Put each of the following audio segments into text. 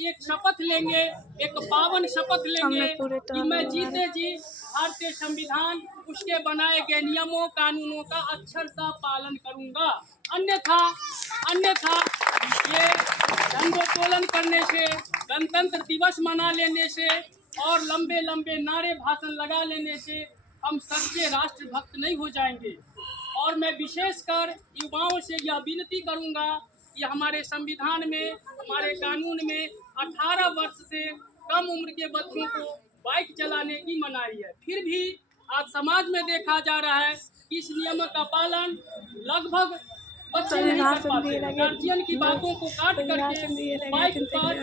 एक शपथ लेंगे, एक पावन शपथ लेंगे कि मैं जीते जी भारतीय संविधान उसके बनाए गए नियमों कानूनों का अक्षरशः पालन करूंगा। अन्यथा ये झंडोत्तोलन करने से, गणतंत्र दिवस मना लेने से और लंबे लंबे नारे भाषण लगा लेने से हम सच्चे राष्ट्रभक्त नहीं हो जाएंगे। और मैं विशेषकर युवाओं से यह विनती करूंगा कि हमारे संविधान में, हमारे कानून में 18 वर्ष से कम उम्र के बच्चों को बाइक चलाने की मनाही है। फिर भी आज समाज में देखा जा रहा है कि इस नियम का पालन लगभग बच्चे नहीं कर पाते। गार्जियन की बातों को काट करके बाइक पर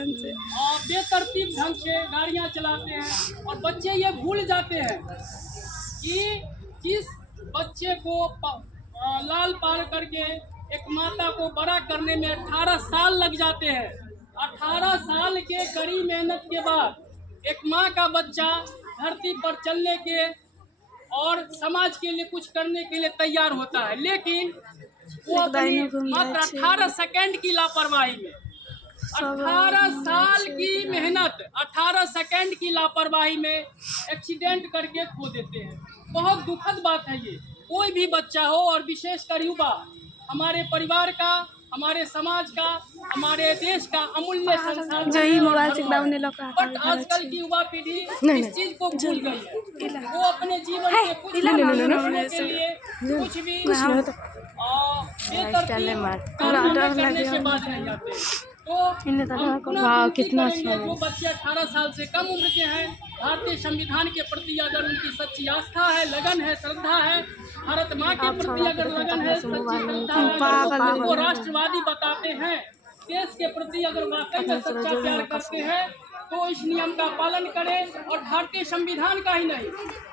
बेतरतीब ढंग से गाड़ियां चलाते हैं और बच्चे ये भूल जाते हैं कि जिस बच्चे को लाल पार करके एक माता को बड़ा करने में 18 साल लग जाते हैं। 18 साल के कड़ी मेहनत के बाद एक माँ का बच्चा धरती पर चलने के और समाज के लिए कुछ करने के लिए तैयार होता है, लेकिन वो अपनी मात्र 18 सेकंड की लापरवाही में, 18 साल की मेहनत 18 सेकंड की लापरवाही में एक्सीडेंट करके खो देते हैं। बहुत दुखद बात है ये। कोई भी बच्चा हो और विशेषकर युवा हमारे परिवार का, हमारे समाज का, हमारे देश का अमूल्य संसाधन है। बट आजकल की युवा पीढ़ी इस चीज को भूल गई है। वो अपने जीवन के कुछ के लिए कुछ भी करने से बात नहीं आते। तो कितना जो बच्चे 18 साल से कम उम्र के हैं, भारतीय संविधान के प्रति अगर उनकी सच्ची आस्था है, लगन है, श्रद्धा है, भारत माँ के प्रति अगर लगन है, सच्ची श्रद्धा है, वो राष्ट्रवादी बताते हैं, देश के प्रति अगर वाकई में सच्चा प्यार करते हैं तो इस नियम का पालन करें। और भारतीय संविधान का ही नहीं,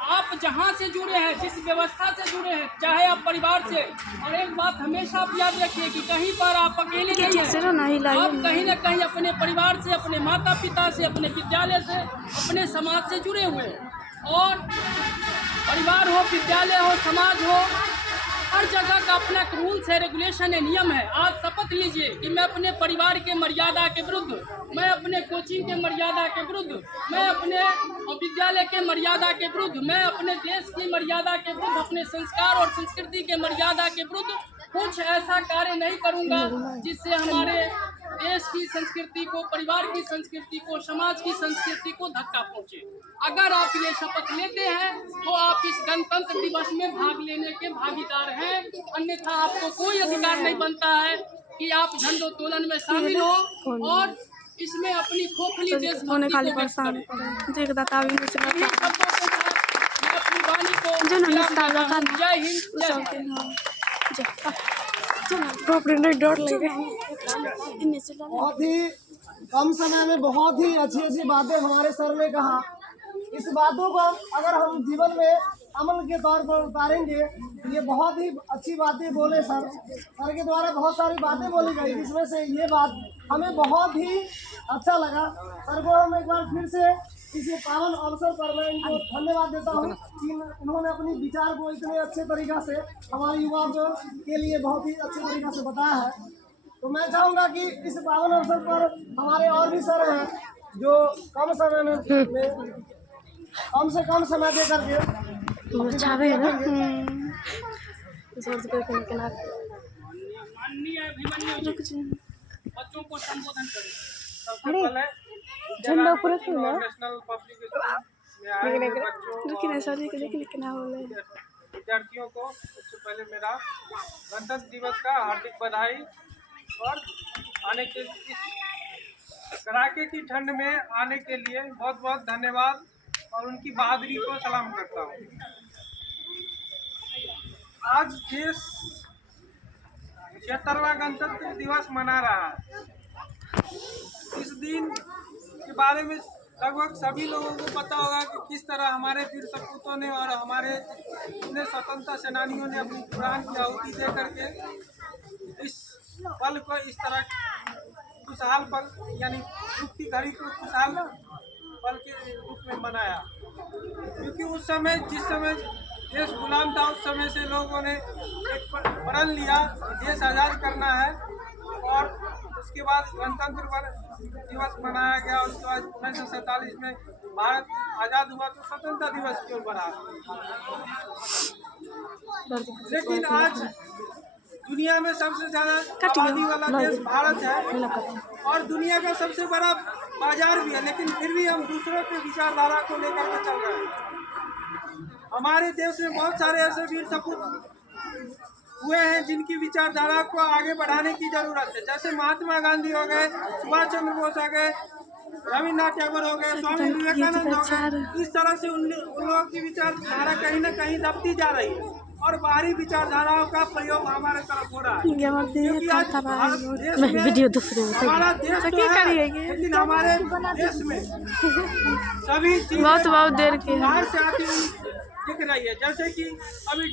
आप जहाँ से जुड़े हैं, जिस व्यवस्था से जुड़े हैं, चाहे आप परिवार से, और एक बात हमेशा आप याद रखिए कि कहीं पर आप अकेले नहीं हैं, आप कहीं न कहीं अपने परिवार से, अपने माता पिता से, अपने विद्यालय से, अपने समाज से जुड़े हुए हैं। और परिवार हो, विद्यालय हो, समाज हो, हर जगह का अपना रूल्स है, रेगुलेशन है, नियम है। आज शपथ लीजिए कि मैं अपने परिवार के मर्यादा के विरुद्ध, मैं अपने कोचिंग के मर्यादा के विरुद्ध, मैं अपने विद्यालय के मर्यादा के विरुद्ध, मैं अपने देश की मर्यादा के विरुद्ध, अपने संस्कार और संस्कृति के मर्यादा के विरुद्ध कुछ ऐसा कार्य नहीं करूंगा जिससे हमारे देश की संस्कृति को, परिवार की संस्कृति को, समाज की संस्कृति को धक्का पहुंचे। अगर आप ये शपथ लेते हैं तो आप इस गणतंत्र दिवस में भाग लेने के भागीदार हैं, अन्यथा आपको कोई अधिकार नहीं बनता है कि आप झंडोत्तोलन में शामिल हो और इसमें अपनी खोखली देशभक्ति को व्यक्त करें। जय हिंद। बहुत ही कम समय में बहुत ही अच्छी अच्छी बातें हमारे सर ने कहा। इस बातों को अगर हम जीवन में अमल के तौर पर उतारेंगे, ये बहुत ही अच्छी बातें बोले सर के द्वारा बहुत सारी बातें बोली गई, जिसमें से ये बात हमें बहुत ही अच्छा लगा। सर को हम एक बार फिर से इस पावन अवसर पर मैं इनको धन्यवाद देता हूँ कि उन्होंने अपनी विचार को इतने अच्छे तरीक़ा से हमारे युवाओं के लिए बहुत ही अच्छे तरीक़ा से बताया है। तो मैं चाहूँगा कि इस पावन अवसर पर हमारे और भी सर हैं जो कम समय में कम से कम समय दे करके बच्चों को संबोधन करें। झंडा ऊपर रखो ना, विद्यार्थियों को सबसे पहले मेरा गणतंत्र दिवस का हार्दिक बधाई और आने के इस कड़ाके की ठंड में आने के लिए बहुत बहुत धन्यवाद और उनकी बहादुरी को सलाम करता हूँ। आज देश 76वां गणतंत्र दिवस मना रहा है। इस दिन के बारे में लगभग सभी लोगों को पता होगा कि किस तरह हमारे वीर सपूतों ने और हमारे इतने स्वतंत्रता सेनानियों ने अपनी प्राण की आहुति दे करके इस पल को इस तरह खुशहाल पल यानी दुख की घड़ी को खुशहाल पल के रूप में मनाया। क्योंकि उस समय जिस समय देश गुलाम था, उस समय से लोगों ने एक प्रण लिया कि देश आज़ाद करना है और उसके बाद गणतंत्र दिवस मनाया गया। उसके बाद 1947 में भारत आज़ाद हुआ तो स्वतंत्रता दिवस क्यों बढ़ा। लेकिन आज दुनिया में सबसे ज्यादा आबादी वाला देश भारत है और दुनिया का सबसे बड़ा बाजार भी है, लेकिन फिर भी हम दूसरों के विचारधारा को लेकर के चल रहे हैं। हमारे देश में बहुत सारे ऐसे वीर सपूत हुए हैं जिनकी विचारधारा को आगे बढ़ाने की जरूरत है, जैसे महात्मा गांधी हो गए, सुभाष चंद्र बोस हो गए, रविन्द्रनाथ टैगोर हो गए, स्वामी विवेकानंद हो गए। इस तरह से उन लोगों की विचारधारा कहीं न कहीं दबती जा रही है और बाहरी विचारधाराओं का प्रयोग हमारे तरफ हो रहा है। क्योंकि आज भारत देश में हमारा देश तो है, लेकिन हमारे देश में सभी चीजें बहुत देर के बाहर से आती हुई दिख रही है। जैसे कि अभी